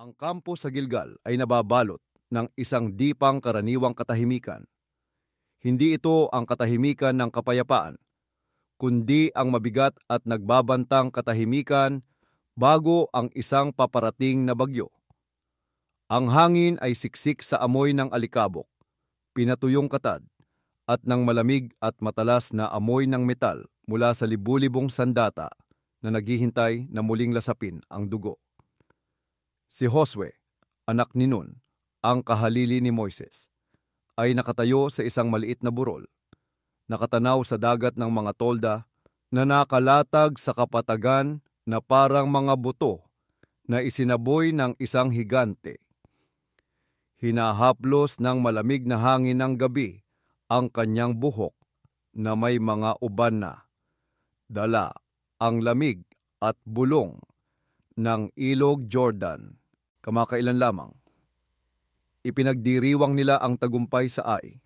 Ang kampo sa Gilgal ay nababalot ng isang di pangkaraniwang katahimikan. Hindi ito ang katahimikan ng kapayapaan, kundi ang mabigat at nagbabantang katahimikan bago ang isang paparating na bagyo. Ang hangin ay siksik sa amoy ng alikabok, pinatuyong katad, at ng malamig at matalas na amoy ng metal mula sa libu-libong sandata na naghihintay na muling lasapin ang dugo. Si Josue, anak ni Nun, ang kahalili ni Moises, ay nakatayo sa isang maliit na burol, nakatanaw sa dagat ng mga tolda na nakalatag sa kapatagan na parang mga buto na isinaboy ng isang higante. Hinahaplos ng malamig na hangin ng gabi ang kanyang buhok na may mga uban na dala ang lamig at bulong ng ilog Jordan. Kamakailan lamang, ipinagdiriwang nila ang tagumpay sa Ai,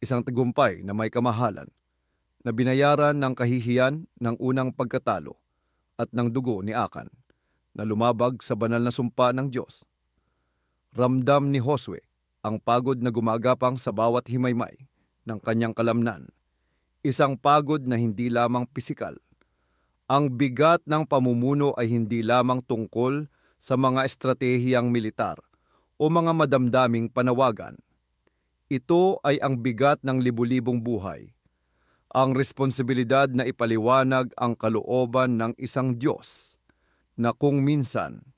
isang tagumpay na may kamahalan, na binayaran ng kahihiyan ng unang pagkatalo at ng dugo ni Akan, na lumabag sa banal na sumpa ng Diyos. Ramdam ni Josue ang pagod na gumagapang sa bawat himaymay ng kanyang kalamnan, isang pagod na hindi lamang pisikal. Ang bigat ng pamumuno ay hindi lamang tungkol sa mga estratehiyang militar o mga madamdaming panawagan. Ito ay ang bigat ng libu-libong buhay, ang responsibilidad na ipaliwanag ang kalooban ng isang Diyos na kung minsan,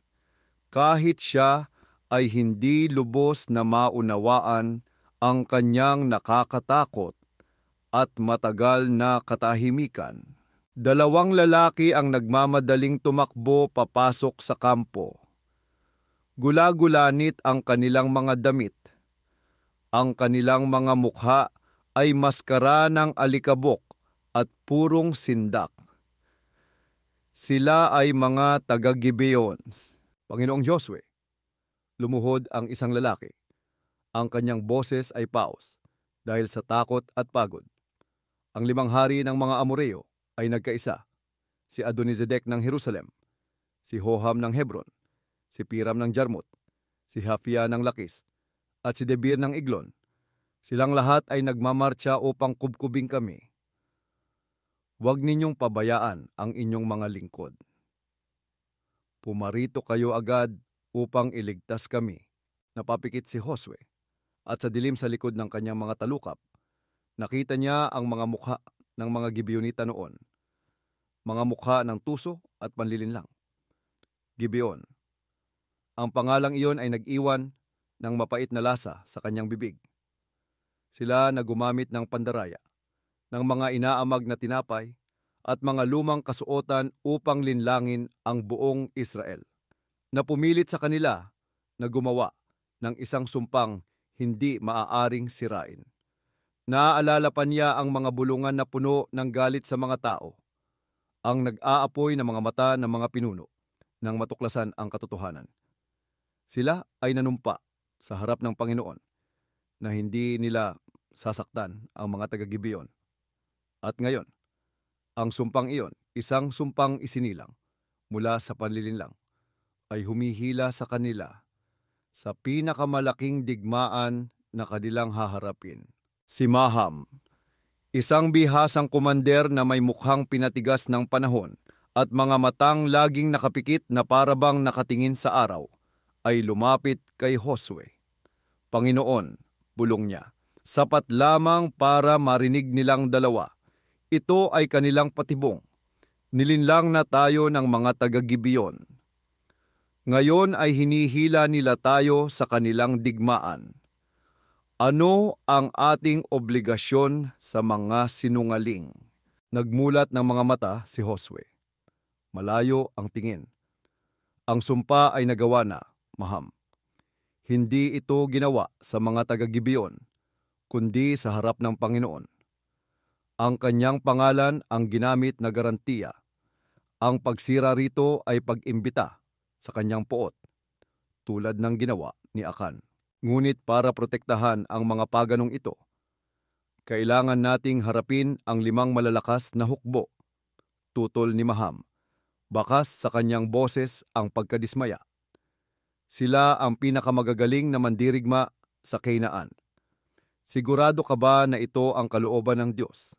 kahit siya ay hindi lubos na maunawaan ang kanyang nakakatakot at matagal na katahimikan. Dalawang lalaki ang nagmamadaling tumakbo papasok sa kampo. Gula-gulanit ang kanilang mga damit. Ang kanilang mga mukha ay maskara ng alikabok at purong sindak. Sila ay mga taga-Gibeons. Panginoong Josue, lumuhod ang isang lalaki. Ang kanyang boses ay paos dahil sa takot at pagod. Ang 5 hari ng mga Amoreo ay nagkaisa, si Adonizedek ng Jerusalem, si Hoham ng Hebron, si Piram ng Jarmut, si Hafia ng Lakis, at si Debir ng Iglon. Silang lahat ay nagmamartsa upang kubkubing kami. Huwag ninyong pabayaan ang inyong mga lingkod. Pumarito kayo agad upang iligtas kami. Napapikit si Josue, at sa dilim sa likod ng kanyang mga talukap, nakita niya ang mga mukha ng mga Gibeonita noon, mga mukha ng tuso at panlilinlang. Gibeon. Ang pangalang iyon ay nag-iwan ng mapait na lasa sa kanyang bibig. Sila na gumamit ng pandaraya, ng mga inaamag na tinapay, at mga lumang kasuotan upang linlangin ang buong Israel, na pumilit sa kanila na gumawa ng isang sumpang hindi maaaring sirain. Naaalala pa niya ang mga bulungan na puno ng galit sa mga tao, ang nag-aapoy na mga mata ng mga pinuno nang matuklasan ang katotohanan. Sila ay nanumpa sa harap ng Panginoon na hindi nila sasaktan ang mga taga-Gibeon. At ngayon, ang sumpang iyon, isang sumpang isinilang mula sa panlilinlang, ay humihila sa kanila sa pinakamalaking digmaan na kanilang haharapin. Si Maham, isang bihasang komander na may mukhang pinatigas ng panahon at mga matang laging nakapikit na parabang nakatingin sa araw, ay lumapit kay Josue. Panginoon, bulong niya, sapat lamang para marinig nilang dalawa. Ito ay kanilang patibong. Nilinlang na tayo ng mga taga-Gibeon. Ngayon ay hinihila nila tayo sa kanilang digmaan. Ano ang ating obligasyon sa mga sinungaling? Nagmulat ng mga mata si Josue. Malayo ang tingin. Ang sumpa ay nagawa na, Maham. Hindi ito ginawa sa mga taga-Gibeon, kundi sa harap ng Panginoon. Ang kanyang pangalan ang ginamit na garantiya. Ang pagsira rito ay pag-imbita sa kanyang poot, tulad ng ginawa ni Akan. Ngunit para protektahan ang mga paganong ito, kailangan nating harapin ang 5 malalakas na hukbo. Tutol ni Maham, bakas sa kanyang boses ang pagkadismaya. Sila ang pinakamagagaling na mandirigma sa Kainaan. Sigurado ka ba na ito ang kalooban ng Diyos?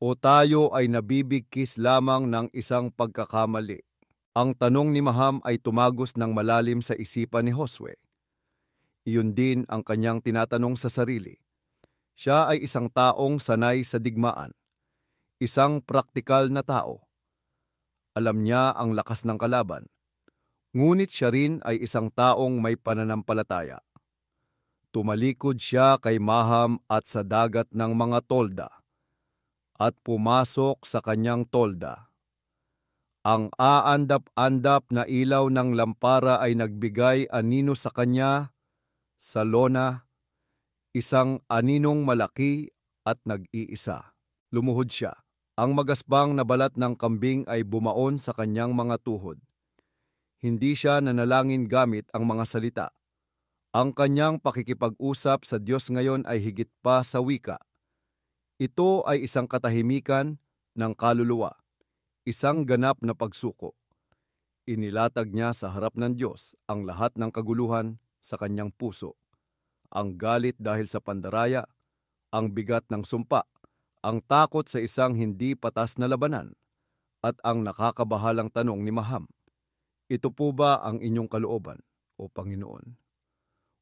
O tayo ay nabibigkis lamang ng isang pagkakamali? Ang tanong ni Maham ay tumagos ng malalim sa isipan ni Josue. Iyon din ang kanyang tinatanong sa sarili. Siya ay isang taong sanay sa digmaan, isang praktikal na tao. Alam niya ang lakas ng kalaban, ngunit siya rin ay isang taong may pananampalataya. Tumalikod siya kay Maham at sa dagat ng mga tolda, at pumasok sa kanyang tolda. Ang aandap-andap na ilaw ng lampara ay nagbigay anino sa kanya sa lona, isang aninong malaki at nag-iisa. Lumuhod siya. Ang magaspang na balat ng kambing ay bumaon sa kanyang mga tuhod. Hindi siya nanalangin gamit ang mga salita. Ang kanyang pakikipag-usap sa Diyos ngayon ay higit pa sa wika. Ito ay isang katahimikan ng kaluluwa, isang ganap na pagsuko. Inilatag niya sa harap ng Diyos ang lahat ng kaguluhan sa kanyang puso. Ang galit dahil sa pandaraya, ang bigat ng sumpa, ang takot sa isang hindi patas na labanan, at ang nakakabahalang tanong ni Maham, ito po ba ang inyong kalooban, o Panginoon?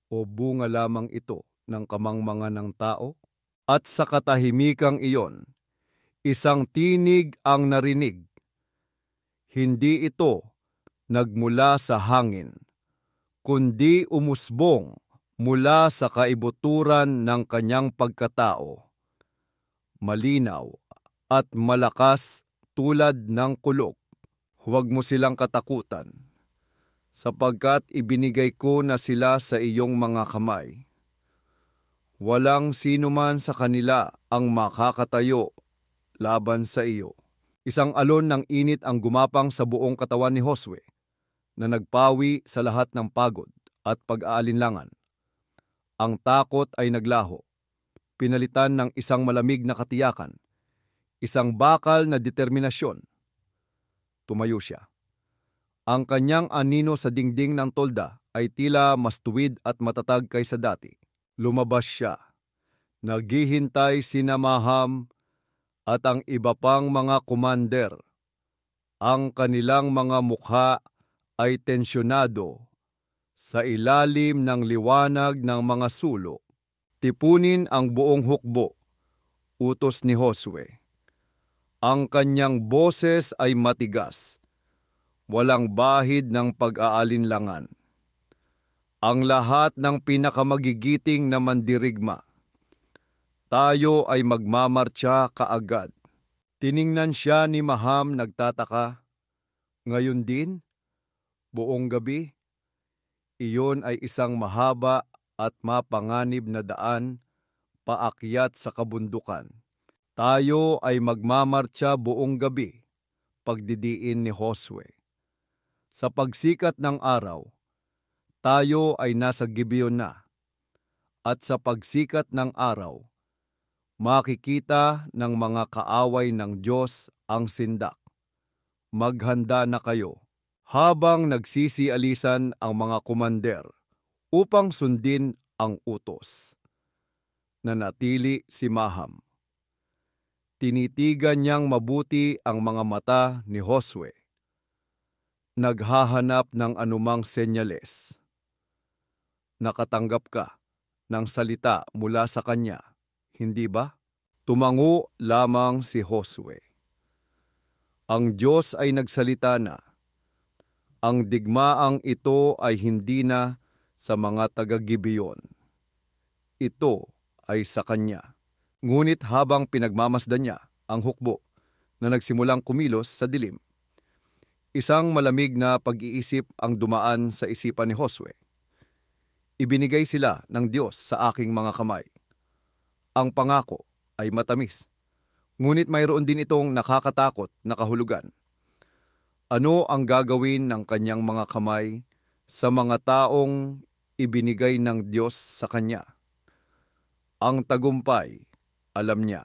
O bunga lamang ito ng kamangmangan ng tao? At sa katahimikang iyon, isang tinig ang narinig. Hindi ito nagmula sa hangin, kundi umusbong mula sa kaibuturan ng kanyang pagkatao. Malinaw at malakas tulad ng kulog. Huwag mo silang katakutan, sapagkat ibinigay ko na sila sa iyong mga kamay. Walang sino man sa kanila ang makakatayo laban sa iyo. Isang alon ng init ang gumapang sa buong katawan ni Josue, na nagpawi sa lahat ng pagod at pag-aalinlangan. Ang takot ay naglaho, pinalitan ng isang malamig na katiyakan, isang bakal na determinasyon. Tumayo siya. Ang kanyang anino sa dingding ng tolda ay tila mas tuwid at matatag kaysa dati. Lumabas siya. Naghihintay sina Maham at ang iba pang mga commander. Ang kanilang mga mukha ay tensyonado sa ilalim ng liwanag ng mga sulok. Tipunin ang buong hukbo, utos ni Josue. Ang kanyang boses ay matigas, walang bahid ng pag-aalinlangan. Ang lahat ng pinakamagigiting na mandirigma. Tayo ay magmamartsa kaagad. Tiningnan siya ni Maham nagtataka. Ngayon din, buong gabi, iyon ay isang mahaba at mapanganib na daan paakyat sa kabundukan. Tayo ay magmamartsa buong gabi, pagdidiin ni Josue. Sa pagsikat ng araw, tayo ay nasa Gibeon na. At sa pagsikat ng araw, makikita ng mga kaaway ng Diyos ang sindak. Maghanda na kayo. Habang nagsisialisan ang mga komander upang sundin ang utos. Nanatili si Maham. Tinitigan niyang mabuti ang mga mata ni Josue. Naghahanap ng anumang senyales. Nakatanggap ka ng salita mula sa kanya, hindi ba? Tumango lamang si Josue. Ang Diyos ay nagsalita na. Ang digmaang ito ay hindi na sa mga taga-Gibeon. Ito ay sa kanya. Ngunit habang pinagmamasdan niya ang hukbo na nagsimulang kumilos sa dilim, isang malamig na pag-iisip ang dumaan sa isipan ni Josue. Ibinigay sila ng Diyos sa aking mga kamay. Ang pangako ay matamis, ngunit mayroon din itong nakakatakot na kahulugan. Ano ang gagawin ng kanyang mga kamay sa mga taong ibinigay ng Diyos sa kanya? Ang tagumpay, alam niya,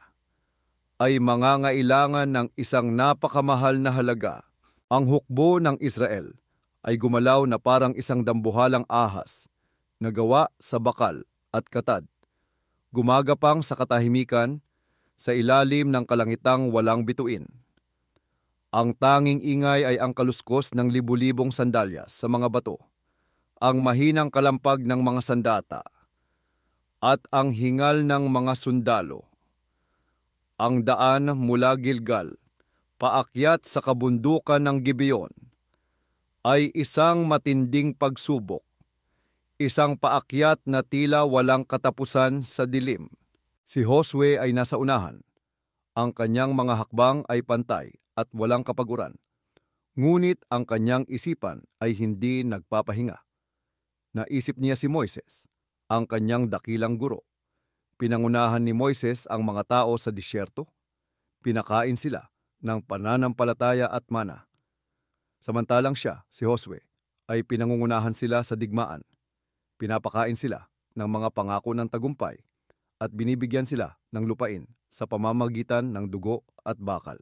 ay mangangailangan ng isang napakamahal na halaga. Ang hukbo ng Israel ay gumalaw na parang isang dambuhalang ahas na gawa sa bakal at katad, gumagapang sa katahimikan sa ilalim ng kalangitang walang bituin. Ang tanging ingay ay ang kaluskos ng libu-libong sandalyas sa mga bato, ang mahinang kalampag ng mga sandata, at ang hingal ng mga sundalo. Ang daan mula Gilgal, paakyat sa kabundukan ng Gibeon, ay isang matinding pagsubok, isang paakyat na tila walang katapusan sa dilim. Si Josue ay nasa unahan. Ang kanyang mga hakbang ay pantay at walang kapaguran. Ngunit ang kanyang isipan ay hindi nagpapahinga. Naisip niya si Moises, ang kanyang dakilang guro. Pinangunahan ni Moises ang mga tao sa disyerto. Pinakain sila ng pananampalataya at mana. Samantalang siya, si Josue, ay pinangungunahan sila sa digmaan. Pinapakain sila ng mga pangako ng tagumpay at binibigyan sila ng lupain sa pamamagitan ng dugo at bakal.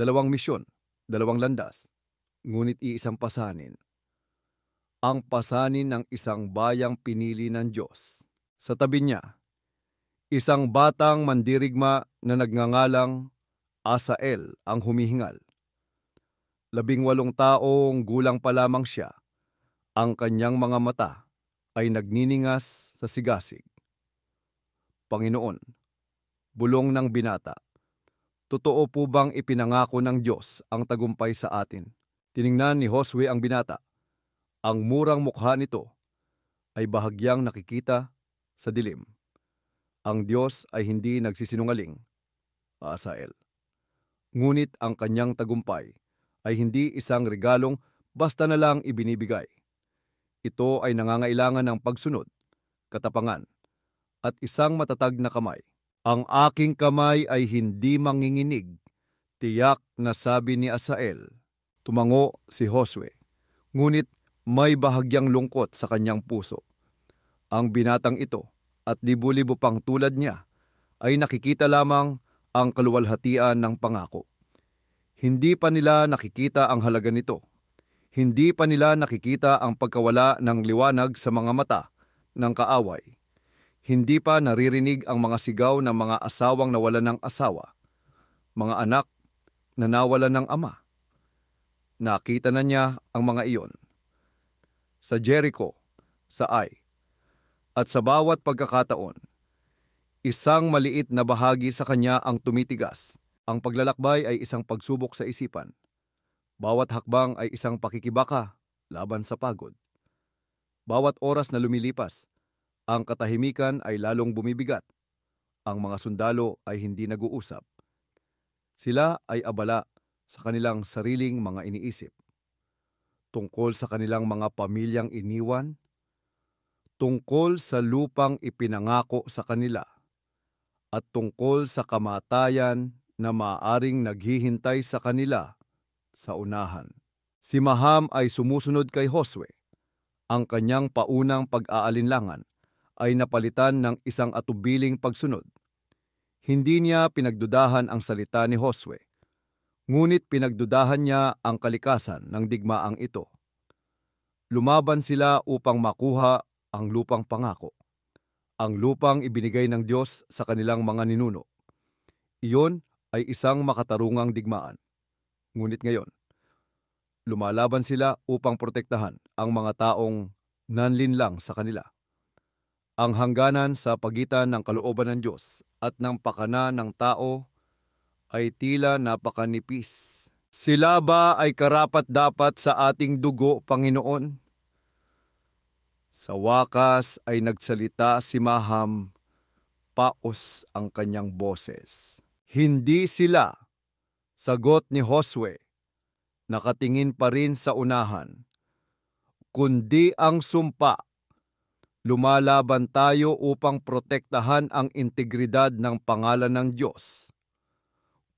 2 misyon, 2 landas, ngunit iisang pasanin. Ang pasanin ng isang bayang pinili ng Diyos. Sa tabi niya, isang batang mandirigma na nagngangalang Asael ang humihingal. 18 taong gulang pa lamang siya. Ang kanyang mga mata ay nagniningas sa sigasig. Panginoon, bulong ng binata, totoo po bang ipinangako ng Diyos ang tagumpay sa atin? Tiningnan ni Josue ang binata. Ang murang mukha nito ay bahagyang nakikita sa dilim. Ang Diyos ay hindi nagsisinungaling, Asael. Ngunit ang kanyang tagumpay ay hindi isang regalong basta na lang ibinibigay. Ito ay nangangailangan ng pagsunod, katapangan, at isang matatag na kamay. Ang aking kamay ay hindi manginginig, tiyak na sabi ni Asael. Tumango si Josue, ngunit may bahagyang lungkot sa kanyang puso. Ang binatang ito at libu-libo pang tulad niya ay nakikita lamang ang kaluwalhatian ng pangako. Hindi pa nila nakikita ang halaga nito. Hindi pa nila nakikita ang pagkawala ng liwanag sa mga mata ng kaaway. Hindi pa naririnig ang mga sigaw ng mga asawang nawalan ng asawa, mga anak na nawalan ng ama. Nakita na niya ang mga iyon. Sa Jericho, sa Ai, at sa bawat pagkakataon, isang maliit na bahagi sa kanya ang tumitigas. Ang paglalakbay ay isang pagsubok sa isipan. Bawat hakbang ay isang pakikibaka laban sa pagod. Bawat oras na lumilipas, ang katahimikan ay lalong bumibigat. Ang mga sundalo ay hindi nag-uusap. Sila ay abala sa kanilang sariling mga iniisip. Tungkol sa kanilang mga pamilyang iniwan, tungkol sa lupang ipinangako sa kanila, at tungkol sa kamatayan na maaaring naghihintay sa kanila sa unahan. Si Maham ay sumusunod kay Josue. Ang kanyang paunang pag-aalinlangan ay napalitan ng isang atubiling pagsunod. Hindi niya pinagdudahan ang salita ni Josue, ngunit pinagdudahan niya ang kalikasan ng digmaang ito. Lumaban sila upang makuha ang lupang pangako, ang lupang ibinigay ng Diyos sa kanilang mga ninuno. Iyon ay isang makatarungang digmaan. Ngunit ngayon, lumalaban sila upang protektahan ang mga taong nanlinlang sa kanila. Ang hangganan sa pagitan ng kalooban ng Diyos at ng pakana ng tao ay tila napakanipis. Sila ba ay karapat-dapat sa ating dugo, Panginoon? Sa wakas ay nagsalita si Maham, paos ang kanyang boses. Hindi sila, sagot ni Josue, nakatingin pa rin sa unahan, kundi ang sumpa. Lumalaban tayo upang protektahan ang integridad ng pangalan ng Diyos.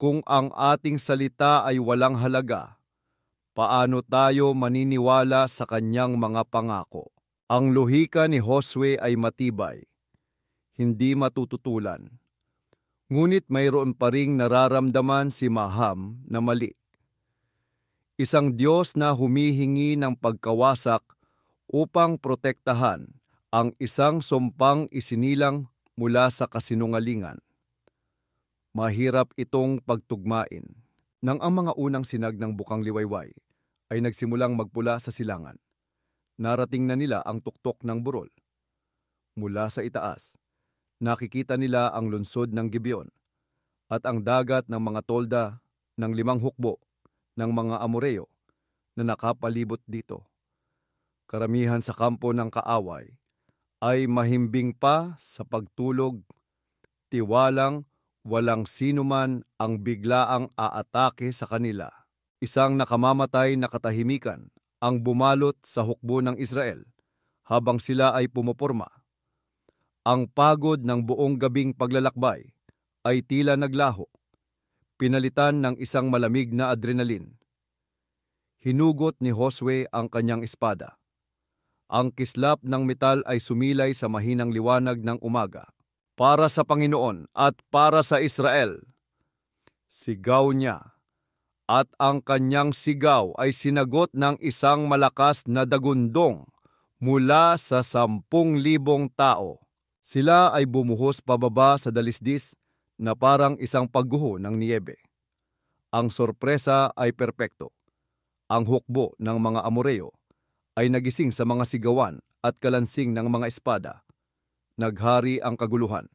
Kung ang ating salita ay walang halaga, paano tayo maniniwala sa kanyang mga pangako? Ang lohika ni Josue ay matibay, hindi matututulan. Ngunit mayroon pa ring nararamdaman si Maham na mali. Isang Diyos na humihingi ng pagkawasak upang protektahan ang isang sumpang isinilang mula sa kasinungalingan. Mahirap itong pagtugmain. Nang ang mga unang sinag ng bukang liwayway ay nagsimulang magpula sa silangan, narating na nila ang tuktok ng burol. Mula sa itaas, nakikita nila ang lungsod ng Gibeon at ang dagat ng mga tolda ng 5 hukbo ng mga Amoreo na nakapalibot dito. Karamihan sa kampo ng kaaway ay mahimbing pa sa pagtulog, tiwalang walang sinuman ang biglaang aatake sa kanila. Isang nakamamatay na katahimikan ang bumalot sa hukbo ng Israel habang sila ay pumoporma. Ang pagod ng buong gabing paglalakbay ay tila naglaho, pinalitan ng isang malamig na adrenalin. Hinugot ni Josue ang kanyang espada. Ang kislap ng metal ay sumilay sa mahinang liwanag ng umaga. Para sa Panginoon at para sa Israel, sigaw niya. At ang kanyang sigaw ay sinagot ng isang malakas na dagundong mula sa 10,000 tao. Sila ay bumuhos pababa sa dalisdis na parang isang pagguho ng niyebe. Ang sorpresa ay perpekto. Ang hukbo ng mga Amoreo ay nagising sa mga sigawan at kalansing ng mga espada. Naghari ang kaguluhan.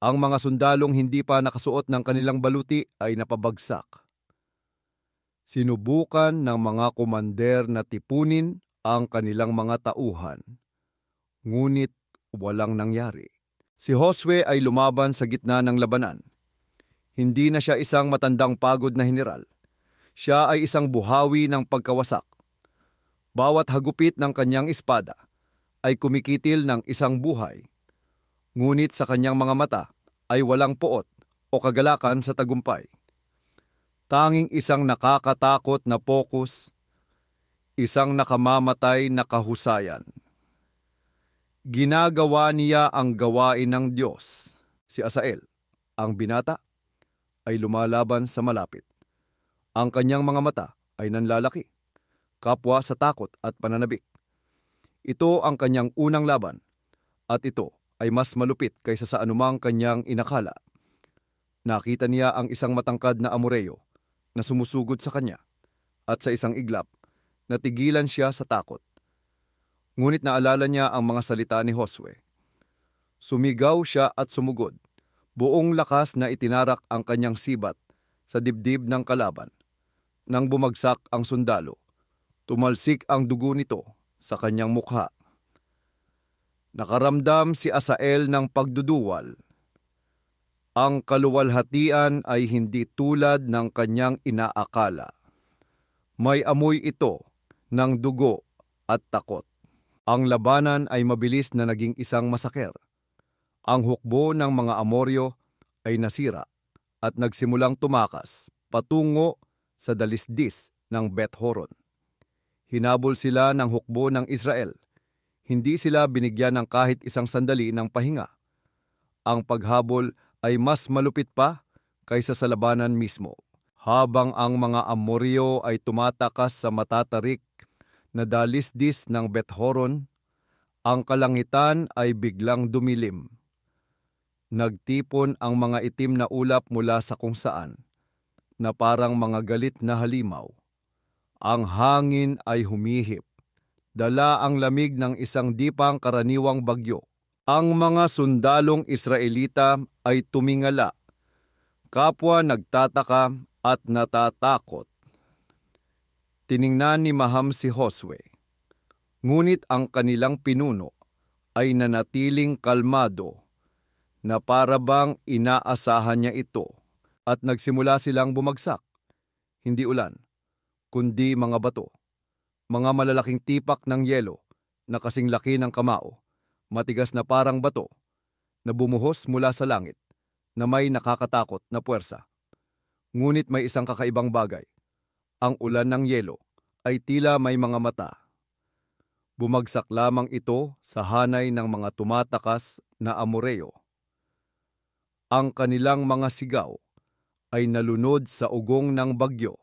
Ang mga sundalong hindi pa nakasuot ng kanilang baluti ay napabagsak. Sinubukan ng mga komander na tipunin ang kanilang mga tauhan. Ngunit walang nangyari. Si Josue ay lumaban sa gitna ng labanan. Hindi na siya isang matandang pagod na heneral. Siya ay isang buhawi ng pagkawasak. Bawat hagupit ng kanyang espada ay kumikitil ng isang buhay. Ngunit sa kanyang mga mata ay walang poot o kagalakan sa tagumpay. Tanging isang nakakatakot na pokus, isang nakamamatay na kahusayan. Ginagawa niya ang gawain ng Diyos. Si Asael, ang binata, ay lumalaban sa malapit. Ang kanyang mga mata ay nanlalaki, kapwa sa takot at pananabik. Ito ang kanyang unang laban, at ito ay mas malupit kaysa sa anumang kanyang inakala. Nakita niya ang isang matangkad na Amoreo na sumusugod sa kanya, at sa isang iglap, natigilan siya sa takot. Ngunit naalala niya ang mga salita ni Josue. Sumigaw siya at sumugod. Buong lakas na itinarak ang kanyang sibat sa dibdib ng kalaban. Nang bumagsak ang sundalo, tumalsik ang dugo nito sa kanyang mukha. Nakaramdam si Asael ng pagduduwal. Ang kaluwalhatian ay hindi tulad ng kanyang inaakala. May amoy ito ng dugo at takot. Ang labanan ay mabilis na naging isang masaker. Ang hukbo ng mga Amoryo ay nasira at nagsimulang tumakas patungo sa dalisdis ng Beth-horon. Hinabol sila ng hukbo ng Israel. Hindi sila binigyan ng kahit isang sandali ng pahinga. Ang paghabol ay mas malupit pa kaysa sa labanan mismo. Habang ang mga Amoryo ay tumatakas sa matatarik na dalisdis ng Beth-horon, ang kalangitan ay biglang dumilim. Nagtipon ang mga itim na ulap mula sa kung saan, na parang mga galit na halimaw. Ang hangin ay humihip. Dala ang lamig ng isang di pang karaniwang bagyo. Ang mga sundalong Israelita ay tumingala, kapwa nagtataka at natatakot. Tiningnan ni Maham si Josue, ngunit ang kanilang pinuno ay nanatiling kalmado na para bang inaasahan niya ito, at nagsimula silang bumagsak. Hindi ulan, kundi mga bato. Mga malalaking tipak ng yelo na kasing laki ng kamao, matigas na parang bato, na bumuhos mula sa langit, na may nakakatakot na puwersa. Ngunit may isang kakaibang bagay. Ang ulan ng yelo ay tila may mga mata. Bumagsak lamang ito sa hanay ng mga tumatakas na Amoreo. Ang kanilang mga sigaw ay nalunod sa ugong ng bagyo.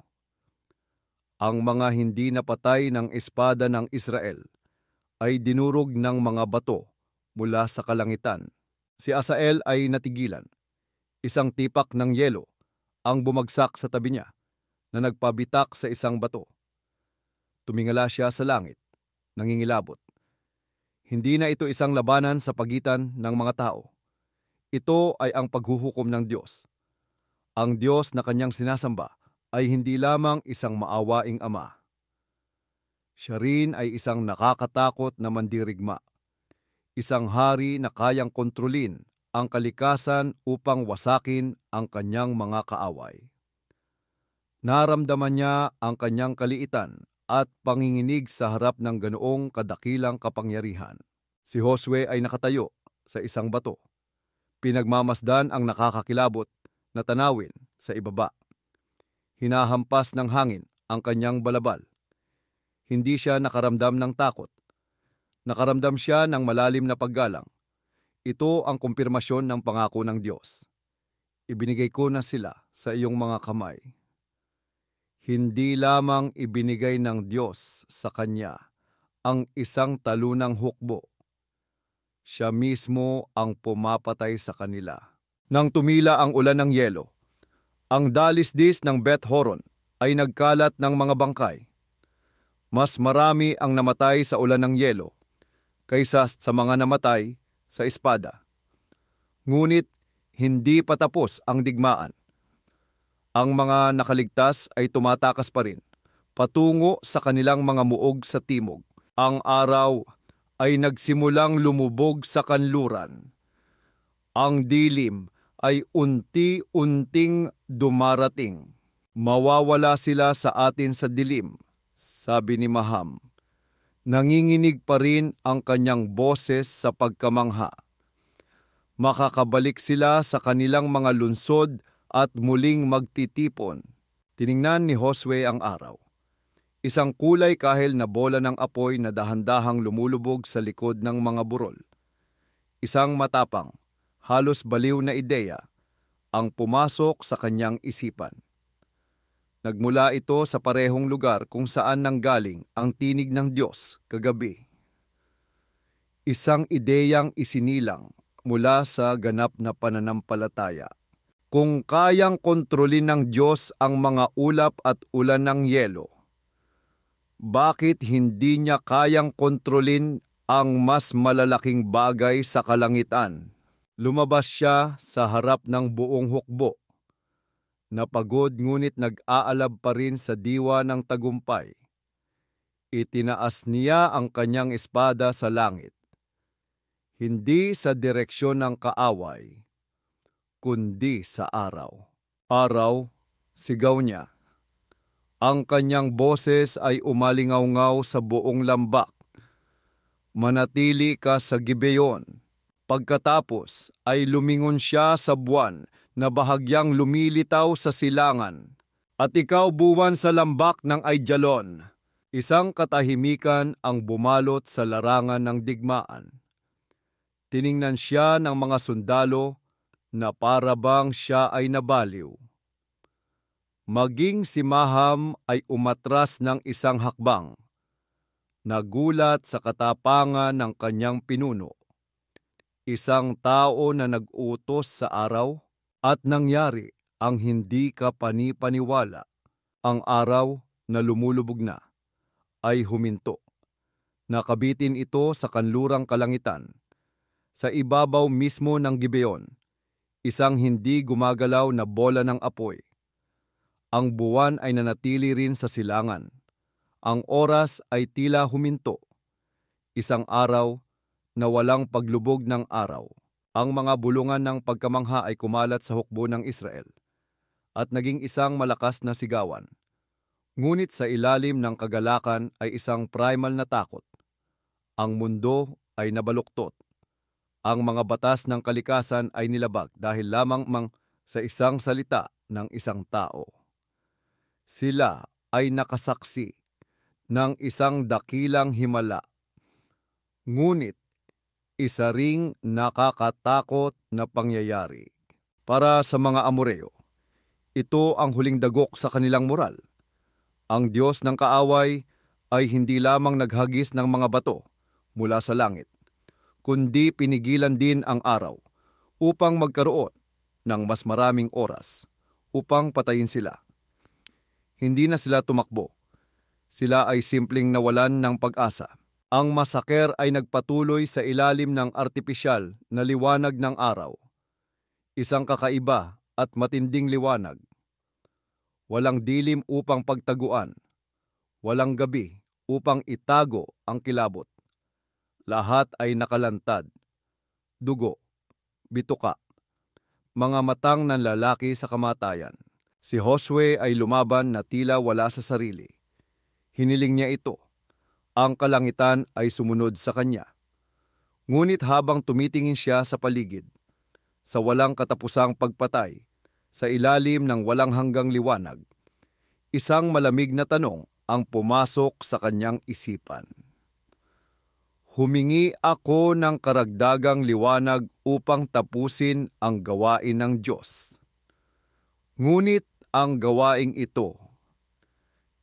Ang mga hindi napatay ng espada ng Israel ay dinurog ng mga bato mula sa kalangitan. Si Asael ay natigilan. Isang tipak ng yelo ang bumagsak sa tabi niya na nagpabitak sa isang bato. Tumingala siya sa langit, nangingilabot. Hindi na ito isang labanan sa pagitan ng mga tao. Ito ay ang paghuhukom ng Diyos. Ang Diyos na kanyang sinasamba ay hindi lamang isang maawaing ama. Siya rin ay isang nakakatakot na mandirigma. Isang hari na kayang kontrolin ang kalikasan upang wasakin ang kanyang mga kaaway. Naramdaman niya ang kanyang kaliitan at panginginig sa harap ng ganoong kadakilang kapangyarihan. Si Josue ay nakatayo sa isang bato. Pinagmamasdan ang nakakakilabot na tanawin sa ibaba. Hinahampas ng hangin ang kanyang balabal. Hindi siya nakaramdam ng takot. Nakaramdam siya ng malalim na paggalang. Ito ang kumpirmasyon ng pangako ng Diyos. Ibinigay ko na sila sa iyong mga kamay. Hindi lamang ibinigay ng Diyos sa kanya ang isang talunang hukbo. Siya mismo ang pumapatay sa kanila. Nang tumila ang ulan ng yelo, ang dalisdis ng Beth Horon ay nagkalat ng mga bangkay. Mas marami ang namatay sa ulan ng yelo kaysa sa mga namatay sa espada. Ngunit hindi pa tapos ang digmaan. Ang mga nakaligtas ay tumatakas pa rin, patungo sa kanilang mga muog sa timog. Ang araw ay nagsimulang lumubog sa kanluran. Ang dilim ay unti-unting dumarating. Mawawala sila sa atin sa dilim, sabi ni Maham. Nanginginig pa rin ang kanyang boses sa pagkamangha. Makakabalik sila sa kanilang mga lunsod at muling magtitipon. Tiningnan ni Josue ang araw. Isang kulay kahel na bola ng apoy na dahan-dahang lumulubog sa likod ng mga burol. Isang matapang, halos baliw na ideya ang pumasok sa kanyang isipan. Nagmula ito sa parehong lugar kung saan nanggaling ang tinig ng Diyos kagabi. Isang ideyang isinilang mula sa ganap na pananampalataya. Kung kayang kontrolin ng Diyos ang mga ulap at ulan ng yelo, bakit hindi niya kayang kontrolin ang mas malalaking bagay sa kalangitan? Lumabas siya sa harap ng buong hukbo. Napagod ngunit nag-aalab pa rin sa diwa ng tagumpay. Itinaas niya ang kanyang espada sa langit. Hindi sa direksyon ng kaaway, kundi sa araw. Araw, sigaw niya. Ang kanyang boses ay umalingaw-ngaw sa buong lambak. Manatili ka sa Gibeon. Pagkatapos ay lumingon siya sa buwan na bahagyang lumilitaw sa silangan. At ikaw buwan sa lambak ng Aijalon. Isang katahimikan ang bumalot sa larangan ng digmaan. Tiningnan siya ng mga sundalo na para bang siya ay nabaliw. Maging si Maham ay umatras ng isang hakbang. Nagulat sa katapangan ng kanyang pinuno. Isang tao na nag-utos sa araw at nangyari ang hindi ka panipaniwala. Ang araw na lumulubog na ay huminto. Nakabitin ito sa kanlurang kalangitan. Sa ibabaw mismo ng Gibeon, isang hindi gumagalaw na bola ng apoy. Ang buwan ay nanatili rin sa silangan. Ang oras ay tila huminto. Isang araw na walang paglubog ng araw. Ang mga bulungan ng pagkamangha ay kumalat sa hukbo ng Israel at naging isang malakas na sigawan. Ngunit sa ilalim ng kagalakan ay isang primal na takot. Ang mundo ay nabaluktot. Ang mga batas ng kalikasan ay nilabag dahil lamang sa isang salita ng isang tao. Sila ay nakasaksi ng isang dakilang himala. Ngunit isa ring nakakatakot na pangyayari. Para sa mga Amoreo, ito ang huling dagok sa kanilang moral. Ang Diyos ng kaaway ay hindi lamang naghagis ng mga bato mula sa langit, kundi pinigilan din ang araw upang magkaroon ng mas maraming oras upang patayin sila. Hindi na sila tumakbo. Sila ay simpleng nawalan ng pag-asa. Ang masaker ay nagpatuloy sa ilalim ng artipisyal na liwanag ng araw. Isang kakaiba at matinding liwanag. Walang dilim upang pagtaguan. Walang gabi upang itago ang kilabot. Lahat ay nakalantad. Dugo, bituka, mga matang ng lalaki sa kamatayan. Si Josue ay lumaban na tila wala sa sarili. Hiniling niya ito. Ang kalangitan ay sumunod sa kanya. Ngunit habang tumitingin siya sa paligid, sa walang katapusang pagpatay, sa ilalim ng walang hanggang liwanag, isang malamig na tanong ang pumasok sa kanyang isipan. Humingi ako ng karagdagang liwanag upang tapusin ang gawain ng Diyos. Ngunit ang gawaing ito,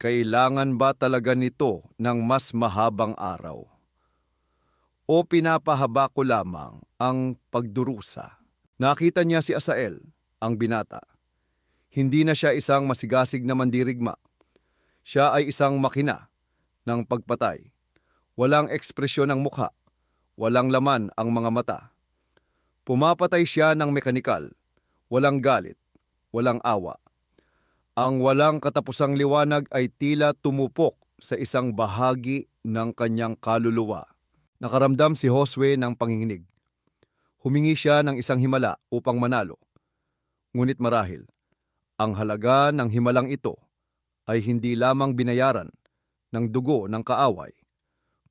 kailangan ba talaga nito ng mas mahabang araw? O pinapahaba ko lamang ang pagdurusa? Nakita niya si Asael, ang binata. Hindi na siya isang masigasig na mandirigma. Siya ay isang makina ng pagpatay. Walang ekspresyon ng mukha. Walang laman ang mga mata. Pumapatay siya ng mekanikal. Walang galit. Walang awa. Ang walang katapusang liwanag ay tila tumupok sa isang bahagi ng kanyang kaluluwa. Nakaramdam si Josue ng panginginig. Humingi siya ng isang himala upang manalo. Ngunit marahil, ang halaga ng himalang ito ay hindi lamang binayaran ng dugo ng kaaway,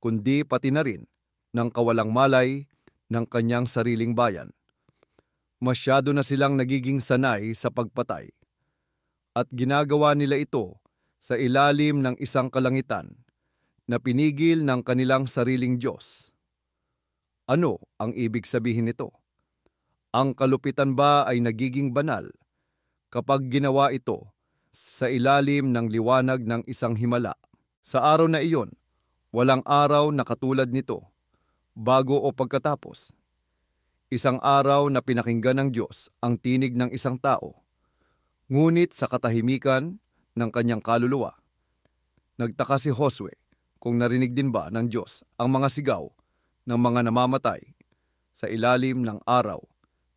kundi pati na rin ng kawalang malay ng kanyang sariling bayan. Masyado na silang nagiging sanay sa pagpatay. At ginagawa nila ito sa ilalim ng isang kalangitan na pinigil ng kanilang sariling Diyos. Ano ang ibig sabihin nito? Ang kalupitan ba ay nagiging banal kapag ginawa ito sa ilalim ng liwanag ng isang himala? Sa araw na iyon, walang araw na katulad nito, bago o pagkatapos. Isang araw na pinakinggan ng Diyos ang tinig ng isang tao. Ngunit sa katahimikan ng kanyang kaluluwa, nagtaka si Josue kung narinig din ba ng Diyos ang mga sigaw ng mga namamatay sa ilalim ng araw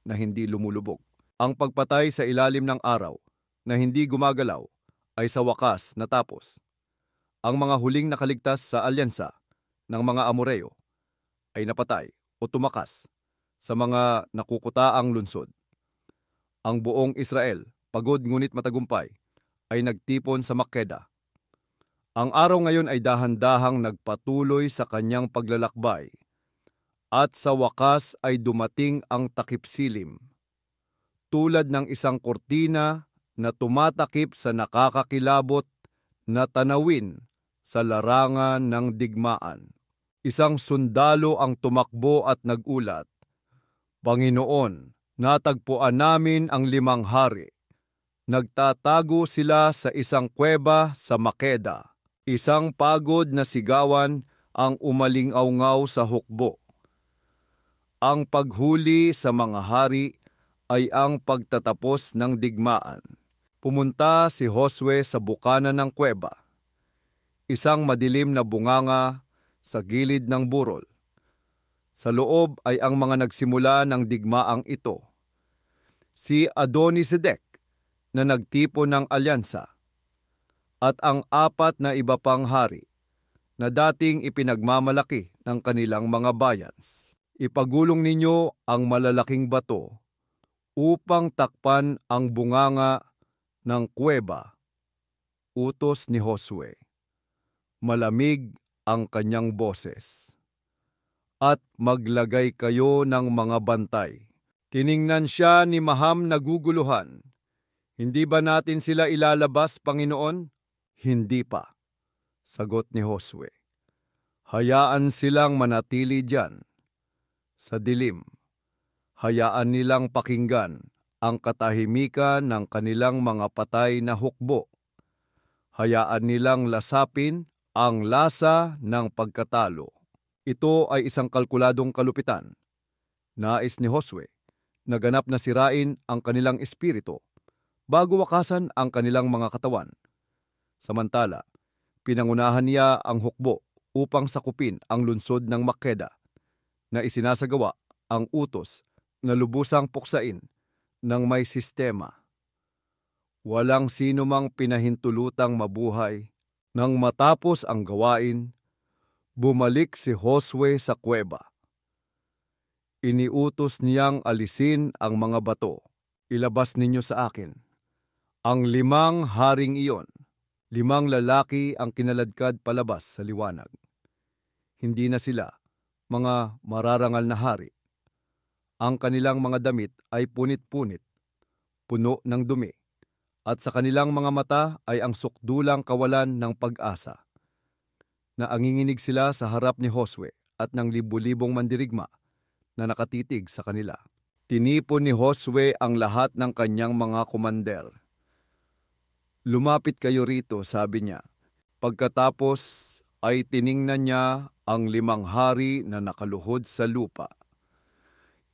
na hindi lumulubog. Ang pagpatay sa ilalim ng araw na hindi gumagalaw ay sa wakas natapos. Ang mga huling nakaligtas sa alyansa ng mga Amoreo ay napatay o tumakas sa mga nakukutaang lungsod. Ang buong Israel, pagod ngunit matagumpay, ay nagtipon sa Makkeda. Ang araw ngayon ay dahan-dahang nagpatuloy sa kanyang paglalakbay, at sa wakas ay dumating ang takipsilim, tulad ng isang kortina na tumatakip sa nakakakilabot na tanawin sa larangan ng digmaan. Isang sundalo ang tumakbo at nagulat, "Panginoon, natagpuan namin ang 5 hari. Nagtatago sila sa isang kuweba sa Makkeda." Isang pagod na sigawan ang umalingaw-ngaw sa hukbo. Ang paghuli sa mga hari ay ang pagtatapos ng digmaan. Pumunta si Josue sa bukana ng kuweba, isang madilim na bunganga sa gilid ng burol. Sa loob ay ang mga nagsimula ng digmaang ito. Si Adoni-Sedek na nagtipon ng alyansa, at ang 4 na iba pang hari na dating ipinagmamalaki ng kanilang mga bayans. Ipagulong ninyo ang malalaking bato upang takpan ang bunganga ng kuweba. Utos ni Josue. Malamig ang kanyang boses. At maglagay kayo ng mga bantay. Tiningnan siya ni Maham naguguluhan. Hindi ba natin sila ilalabas, Panginoon? Hindi pa, sagot ni Josue. Hayaan silang manatili diyan, sa dilim. Hayaan nilang pakinggan ang katahimikan ng kanilang mga patay na hukbo. Hayaan nilang lasapin ang lasa ng pagkatalo. Ito ay isang kalkuladong kalupitan. Nais ni Josue na ganap na sirain ang kanilang espiritu bago wakasan ang kanilang mga katawan. Samantala, pinangunahan niya ang hukbo upang sakupin ang lungsod ng Makkeda na isinasagawa ang utos na lubusang puksain ng may sistema. Walang sino mang pinahintulutang mabuhay. Nang matapos ang gawain, bumalik si Josue sa kuweba. Iniutos niyang alisin ang mga bato. Ilabas ninyo sa akin ang 5 haring iyon. 5 lalaki ang kinaladkad palabas sa liwanag. Hindi na sila mga mararangal na hari. Ang kanilang mga damit ay punit-punit, puno ng dumi, at sa kanilang mga mata ay ang sukdulang kawalan ng pag-asa. Naanginginig sila sa harap ni Josue at ng libu-libong mandirigma na nakatitig sa kanila. Tinipon ni Josue ang lahat ng kanyang mga komander. Lumapit kayo rito, sabi niya. Pagkatapos ay tiningnan niya ang 5 hari na nakaluhod sa lupa.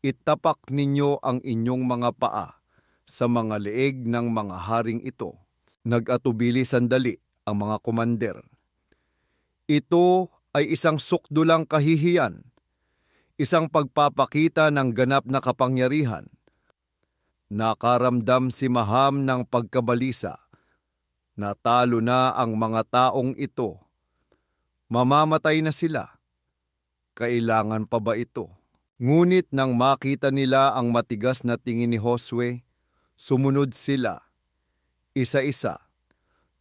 Itapak ninyo ang inyong mga paa sa mga leeg ng mga haring ito. Nag-atubili sandali ang mga komander. Ito ay isang sukdulang kahihiyan, isang pagpapakita ng ganap na kapangyarihan. Nakaramdam si Maham ng pagkabalisa. Natalo na ang mga taong ito. Mamamatay na sila. Kailangan pa ba ito? Ngunit nang makita nila ang matigas na tingin ni Josue, sumunod sila. Isa-isa.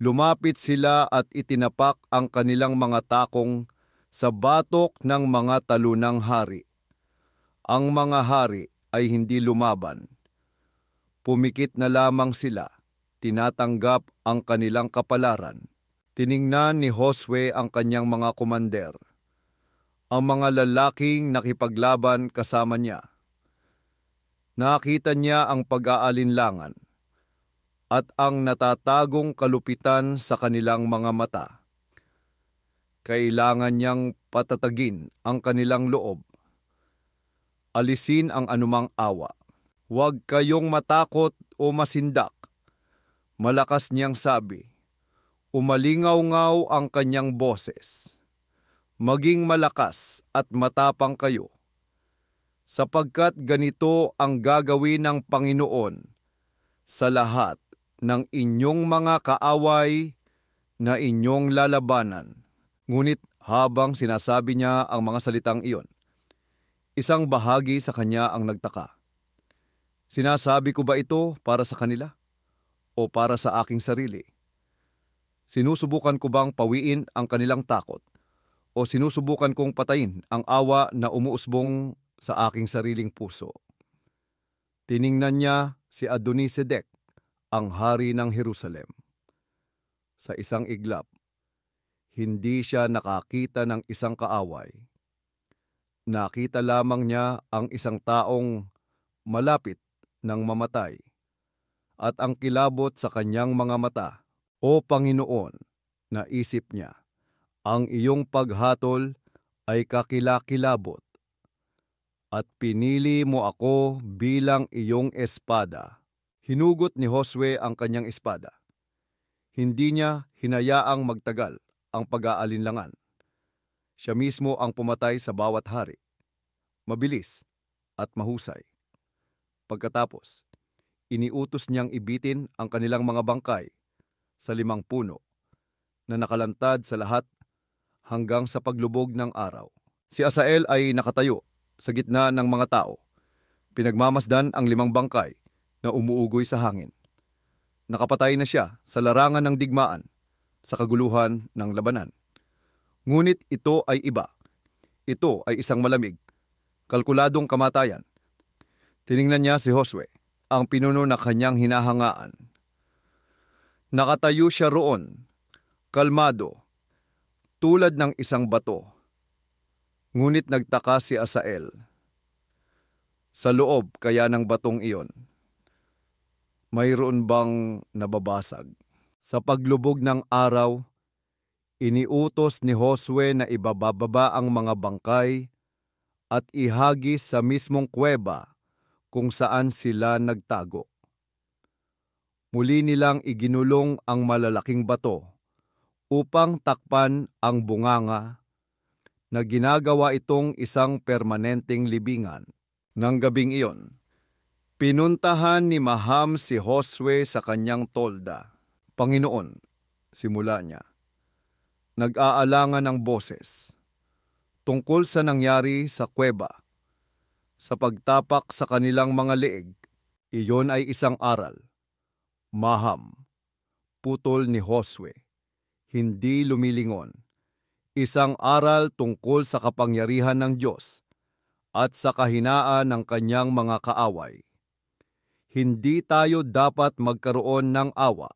Lumapit sila at itinapak ang kanilang mga takong sa batok ng mga talunang hari. Ang mga hari ay hindi lumaban. Pumikit na lamang sila, tinatanggap ang kanilang kapalaran. Tiningnan ni Josue ang kanyang mga komander, ang mga lalaking nakipaglaban kasama niya. Nakita niya ang pag-aalinlangan at ang natatagong kalupitan sa kanilang mga mata. Kailangan niyang patatagin ang kanilang loob. Alisin ang anumang awa. Huwag kayong matakot o masindak. Malakas niyang sabi. Umalingaw-ngaw ang kanyang boses. Maging malakas at matapang kayo, sapagkat ganito ang gagawin ng Panginoon sa lahat ng inyong mga kaaway na inyong lalabanan. Ngunit habang sinasabi niya ang mga salitang iyon, isang bahagi sa kanya ang nagtaka. Sinasabi ko ba ito para sa kanila o para sa aking sarili? Sinusubukan ko bang pawiin ang kanilang takot o sinusubukan kong patayin ang awa na umuusbong sa aking sariling puso? Tiningnan niya si Adoni-Sedek, ang hari ng Jerusalem. Sa isang iglap, hindi siya nakakita ng isang kaaway. Nakita lamang niya ang isang taong malapit ng mamatay at ang kilabot sa kanyang mga mata. O Panginoon, naisip niya, ang iyong paghatol ay kakilakilabot at pinili mo ako bilang iyong espada. Hinugot ni Josue ang kanyang espada. Hindi niya hinayaang magtagal ang pag-aalinlangan. Siya mismo ang pumatay sa bawat hari. Mabilis at mahusay. Pagkatapos, iniutos niyang ibitin ang kanilang mga bangkay sa 5 puno na nakalantad sa lahat hanggang sa paglubog ng araw. Si Asael ay nakatayo sa gitna ng mga tao. Pinagmamasdan ang 5 bangkay na umuugoy sa hangin. Nakapatay na siya sa larangan ng digmaan sa kaguluhan ng labanan. Ngunit ito ay iba. Ito ay isang malamig, kalkuladong kamatayan. Tiningnan niya si Josue, ang pinuno na kanyang hinahangaan. Nakatayo siya roon, kalmado, tulad ng isang bato. Ngunit nagtaka si Asael. Sa loob kaya ng batong iyon, mayroon bang nababasag? Sa paglubog ng araw, iniutos ni Josue na ibababa ang mga bangkay at ihagis sa mismong kuweba kung saan sila nagtago. Muli nilang iginulong ang malalaking bato upang takpan ang bunganga na ginagawa itong isang permanenteng libingan. Nang gabing iyon, pinuntahan ni Maham si Josue sa kanyang tolda. Panginoon, simula niya, nag-aalangan ng boses tungkol sa nangyari sa kuweba, sa pagtapak sa kanilang mga leeg. Iyon ay isang aral. Maham, putol ni Josue, hindi lumilingon. Isang aral tungkol sa kapangyarihan ng Diyos at sa kahinaan ng kanyang mga kaaway. Hindi tayo dapat magkaroon ng awa.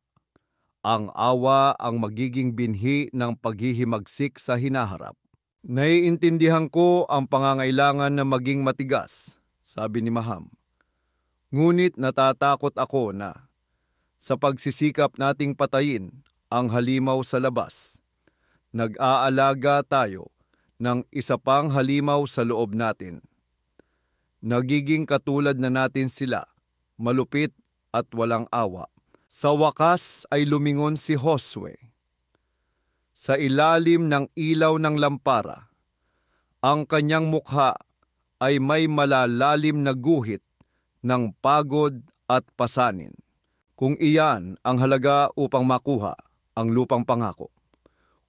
Ang awa ang magiging binhi ng paghihimagsik sa hinaharap. Naiintindihan ko ang pangangailangan na maging matigas, sabi ni Maham. Ngunit natatakot ako na sa pagsisikap nating patayin ang halimaw sa labas, nag-aalaga tayo ng isa pang halimaw sa loob natin. Nagiging katulad na natin sila, malupit at walang awa. Sa wakas ay lumingon si Josue. Sa ilalim ng ilaw ng lampara, ang kanyang mukha ay may malalalim na guhit ng pagod at pasanin. Kung iyan ang halaga upang makuha ang lupang pangako,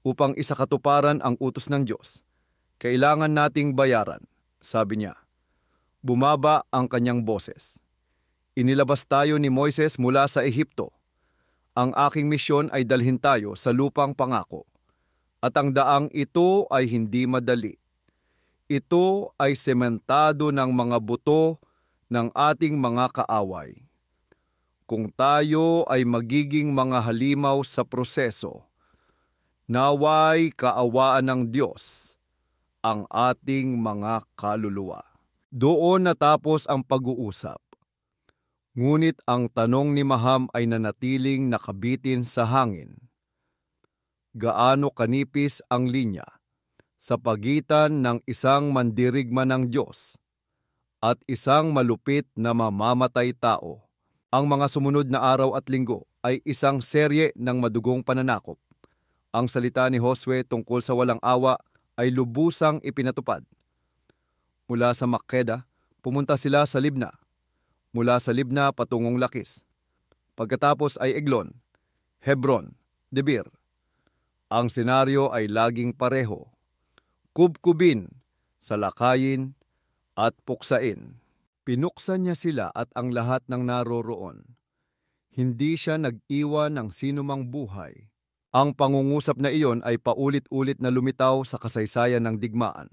upang isakatuparan ang utos ng Diyos, kailangan nating bayaran, sabi niya. Bumaba ang kanyang boses. Inilabas tayo ni Moises mula sa Ehipto. Ang aking misyon ay dalhin tayo sa lupang pangako. At ang daang ito ay hindi madali. Ito ay sementado ng mga buto ng ating mga kaaway. Kung tayo ay magiging mga halimaw sa proseso, naway kaawaan ng Diyos ang ating mga kaluluwa. Doon natapos ang pag-uusap. Ngunit ang tanong ni Maham ay nanatiling nakabitin sa hangin. Gaano kanipis ang linya sa pagitan ng isang mandirigma ng Diyos at isang malupit na mamamatay tao? Ang mga sumunod na araw at linggo ay isang serye ng madugong pananakop. Ang salita ni Josue tungkol sa walang awa ay lubusang ipinatupad. Mula sa Makkeda, pumunta sila sa Libna. Mula sa Libna patungong Lakis. Pagkatapos ay Eglon, Hebron, Debir. Ang senaryo ay laging pareho. Kubkubin, salakayin, at puksain. Pinuksan niya sila at ang lahat ng naroroon. Hindi siya nag-iwan ng sinumang buhay. Ang pangungusap na iyon ay paulit-ulit na lumitaw sa kasaysayan ng digmaan,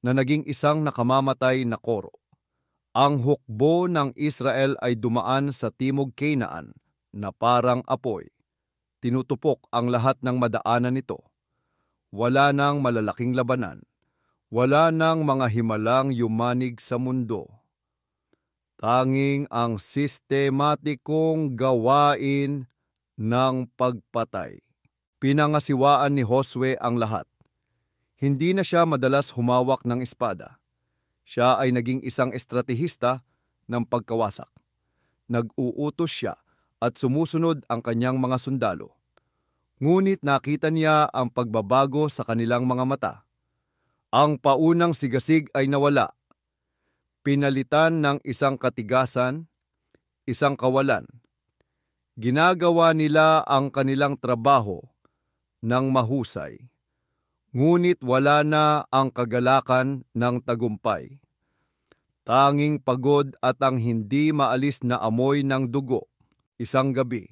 na naging isang nakamamatay na koro. Ang hukbo ng Israel ay dumaan sa timog Canaan na parang apoy. Tinutupok ang lahat ng madaanan nito. Wala nang malalaking labanan. Wala nang mga himalang yumanig sa mundo. Tanging ang sistematikong gawain ng pagpatay. Pinangasiwaan ni Josue ang lahat. Hindi na siya madalas humawak ng espada. Siya ay naging isang estratehista ng pagkawasak. Nag-uutos siya at sumusunod ang kanyang mga sundalo. Ngunit nakita niya ang pagbabago sa kanilang mga mata. Ang paunang sigasig ay nawala. Pinalitan ng isang katigasan, isang kawalan. Ginagawa nila ang kanilang trabaho ng mahusay. Ngunit wala na ang kagalakan ng tagumpay. Tanging pagod at ang hindi maalis na amoy ng dugo. Isang gabi,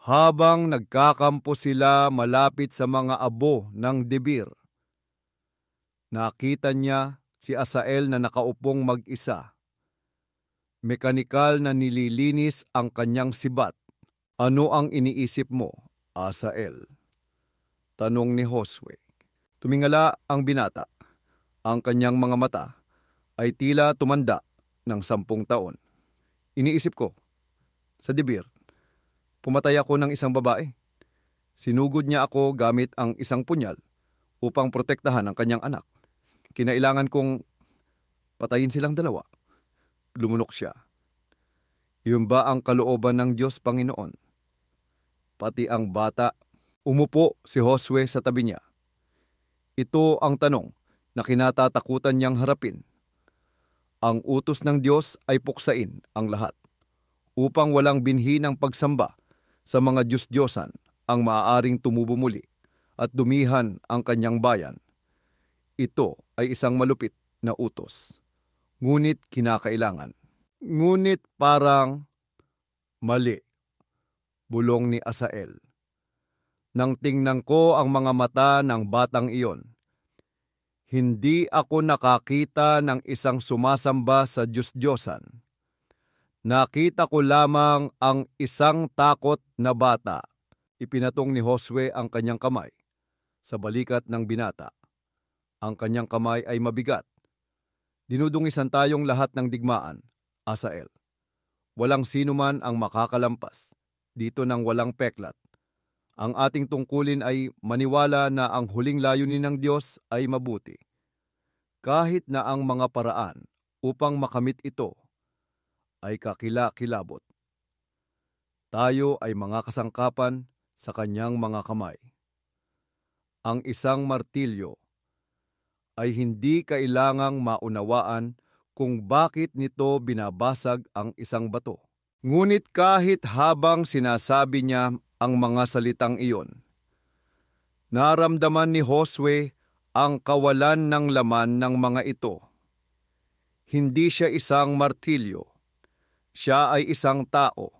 habang nagkakampo sila malapit sa mga abo ng Debir, nakita niya si Asael na nakaupong mag-isa. Mekanikal na nililinis ang kanyang sibat. Ano ang iniisip mo, Asael? Tanong ni Josue. Tumingala ang binata. Ang kanyang mga mata ay tila tumanda ng 10 taon. Iniisip ko, sa Debir, Pumatay ako ng isang babae. Sinugod niya ako gamit ang isang punyal upang protektahan ang kanyang anak. Kinailangan kong patayin silang dalawa. Lumunok siya. Iyon ba ang kalooban ng Diyos, Panginoon? Pati ang bata. Umupo si Josue sa tabi niya. Ito ang tanong na kinatatakutan niyang harapin. Ang utos ng Diyos ay puksain ang lahat upang walang binhi ng pagsamba sa mga Diyos-Diyosan ang maaaring tumubo muli at dumihan ang kanyang bayan. Ito ay isang malupit na utos, ngunit kinakailangan. Ngunit parang mali, bulong ni Asael. Nang tingnan ko ang mga mata ng batang iyon, hindi ako nakakita ng isang sumasamba sa Diyos-Diyosan. Nakita ko lamang ang isang takot na bata. Ipinatong ni Josue ang kanyang kamay sa balikat ng binata. Ang kanyang kamay ay mabigat. Dinudungisan tayong lahat ng digmaan, Asael. Walang sino man ang makakalampas dito ng walang peklat. Ang ating tungkulin ay maniwala na ang huling layunin ng Diyos ay mabuti. Kahit na ang mga paraan upang makamit ito ay kakila-kilabot. Tayo ay mga kasangkapan sa kanyang mga kamay. Ang isang martilyo ay hindi kailangang maunawaan kung bakit nito binabasag ang isang bato. Ngunit kahit habang sinasabi niya ang mga salitang iyon, naramdaman ni Josue ang kawalan ng laman ng mga ito. Hindi siya isang martilyo, siya ay isang tao,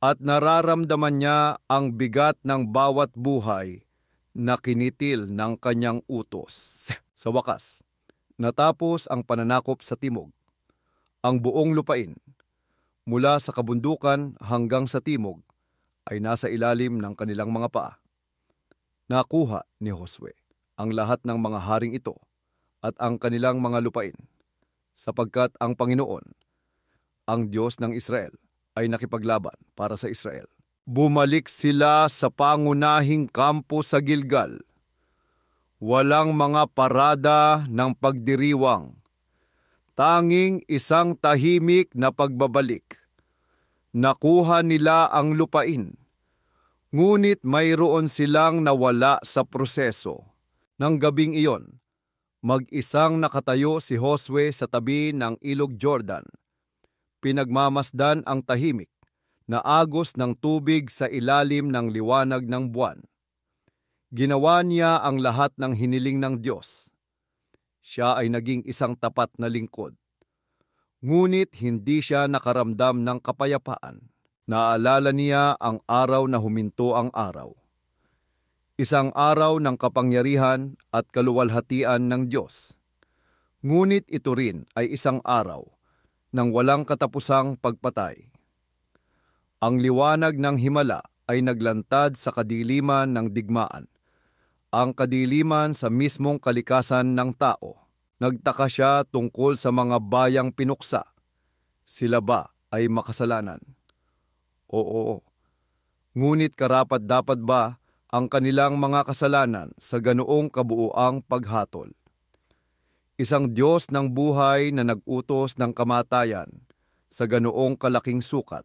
at nararamdaman niya ang bigat ng bawat buhay na kinitil ng kanyang utos. Sa wakas, natapos ang pananakop sa timog. Ang buong lupain, mula sa kabundukan hanggang sa timog, ay nasa ilalim ng kanilang mga paa. Nakuha ni Josue ang lahat ng mga haring ito at ang kanilang mga lupain, sapagkat ang Panginoon, ang Diyos ng Israel, ay nakipaglaban para sa Israel. Bumalik sila sa pangunahing kampo sa Gilgal. Walang mga parada ng pagdiriwang. Tanging isang tahimik na pagbabalik. Nakuha nila ang lupain, ngunit mayroon silang nawala sa proseso. Nang gabing iyon, mag-isang nakatayo si Josue sa tabi ng ilog Jordan. Pinagmamasdan ang tahimik na agos ng tubig sa ilalim ng liwanag ng buwan. Ginawa niya ang lahat ng hiniling ng Diyos. Siya ay naging isang tapat na lingkod. Ngunit hindi siya nakaramdam ng kapayapaan. Naalala niya ang araw na huminto ang araw. Isang araw ng kapangyarihan at kaluwalhatian ng Diyos. Ngunit ito rin ay isang araw ng walang katapusang pagpatay. Ang liwanag ng himala ay naglantad sa kadiliman ng digmaan. Ang kadiliman sa mismong kalikasan ng tao. Nagtaka siya tungkol sa mga bayang pinuksa. Sila ba ay makasalanan? Oo. Ngunit karapat-dapat ba ang kanilang mga kasalanan sa ganoong kabuuang paghatol? Isang Diyos ng buhay na nag-utos ng kamatayan sa ganoong kalaking sukat.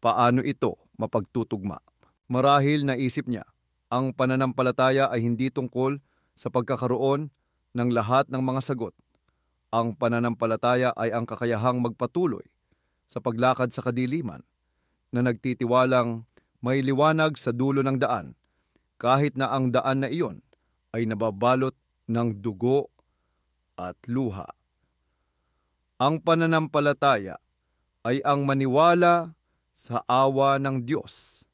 Paano ito mapagtutugma? Marahil naisip niya, ang pananampalataya ay hindi tungkol sa pagkakaroon ng lahat ng mga sagot. Ang pananampalataya ay ang kakayahang magpatuloy sa paglakad sa kadiliman na nagtitiwalang may liwanag sa dulo ng daan kahit na ang daan na iyon ay nababalot ng dugo at luha. Ang pananampalataya ay ang maniwala sa awa ng Diyos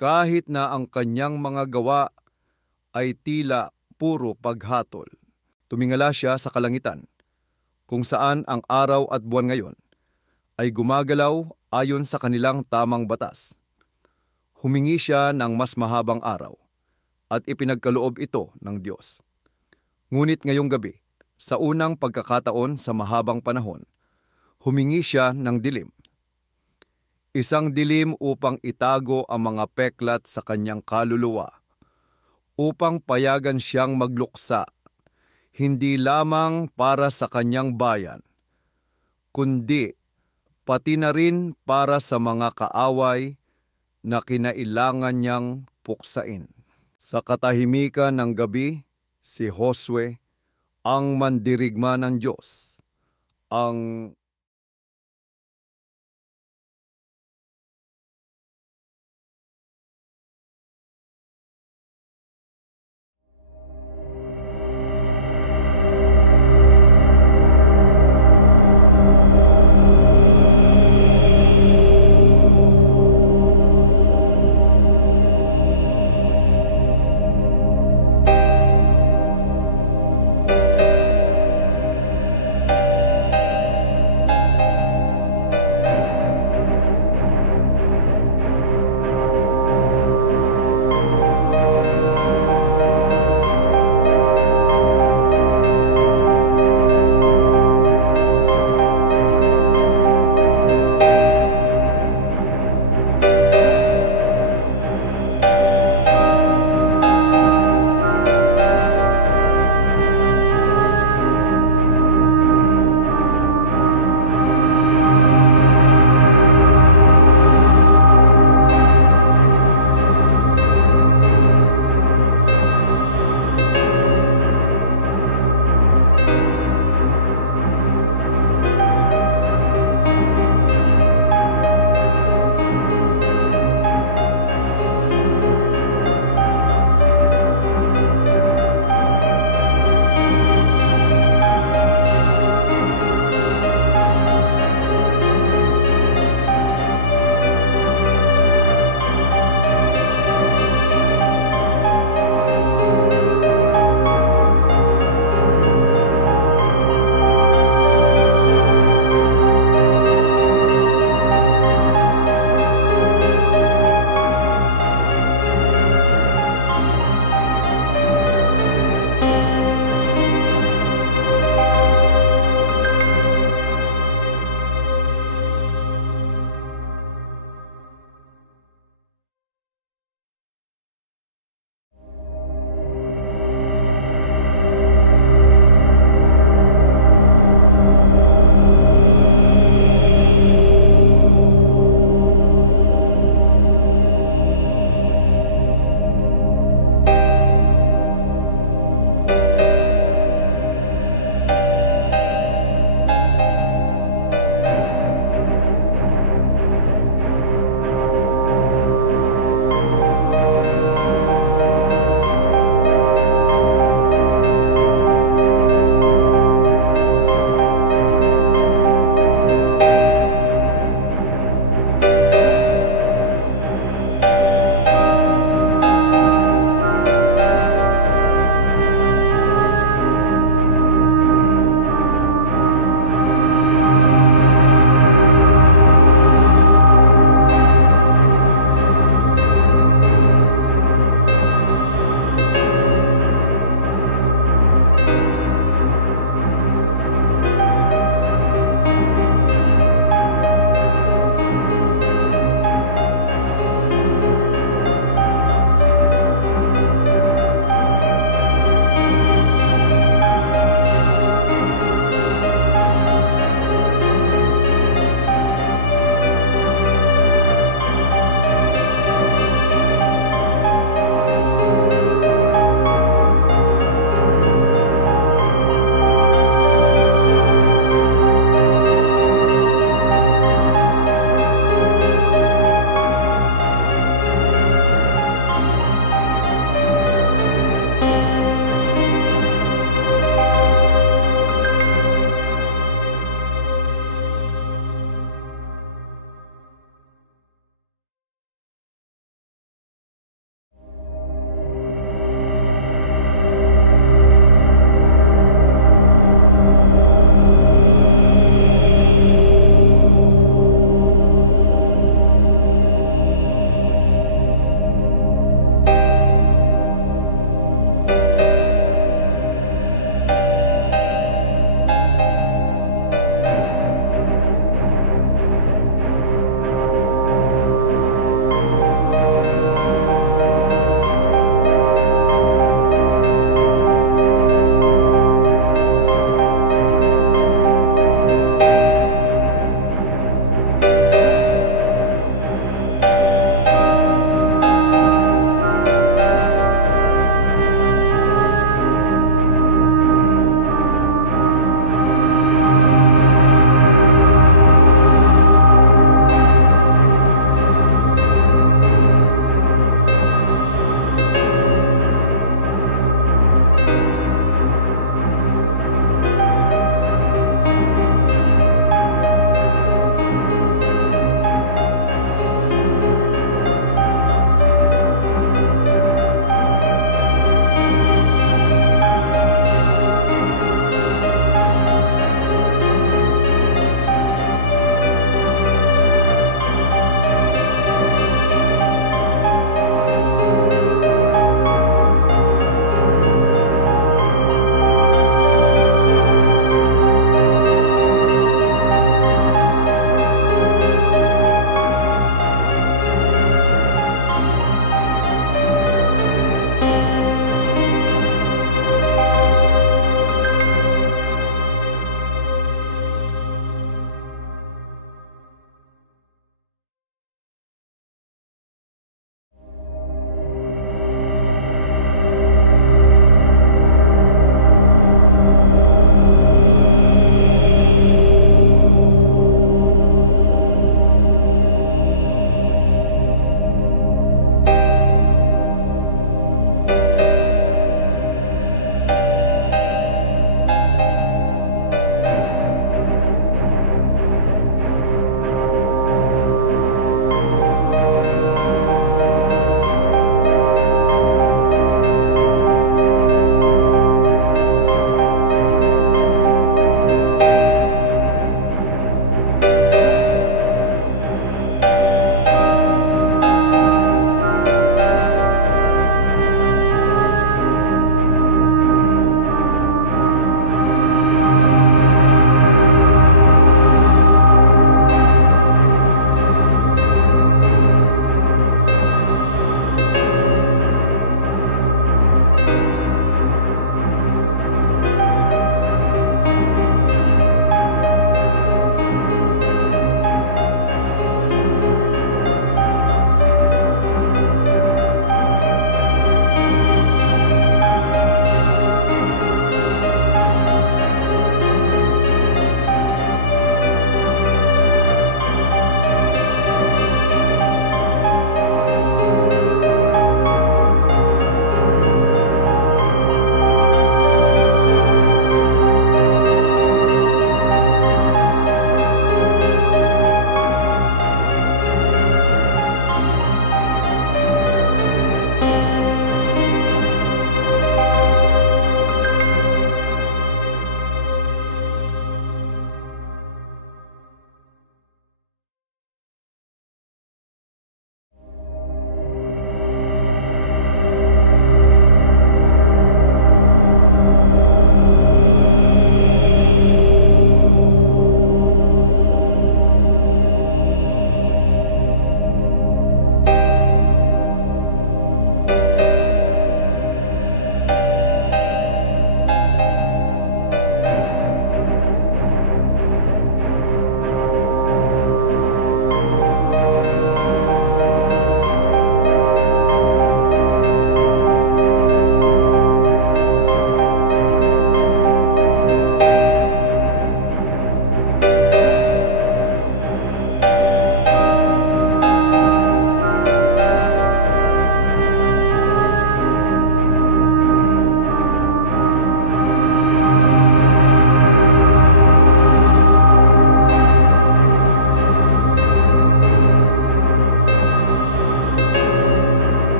kahit na ang kanyang mga gawa ay tila puro paghatol. Tumingala siya sa kalangitan, kung saan ang araw at buwan ngayon ay gumagalaw ayon sa kanilang tamang batas. Humingi siya ng mas mahabang araw at ipinagkaloob ito ng Diyos. Ngunit ngayong gabi, sa unang pagkakataon sa mahabang panahon, humingi siya ng dilim. isang dilim upang itago ang mga peklat sa kanyang kaluluwa, upang payagan siyang magluksa, hindi lamang para sa kanyang bayan, kundi pati na rin para sa mga kaaway na kinailangan niyang puksain. Sa katahimikan ng gabi, si Josue, ang mandirigma ng Diyos, ang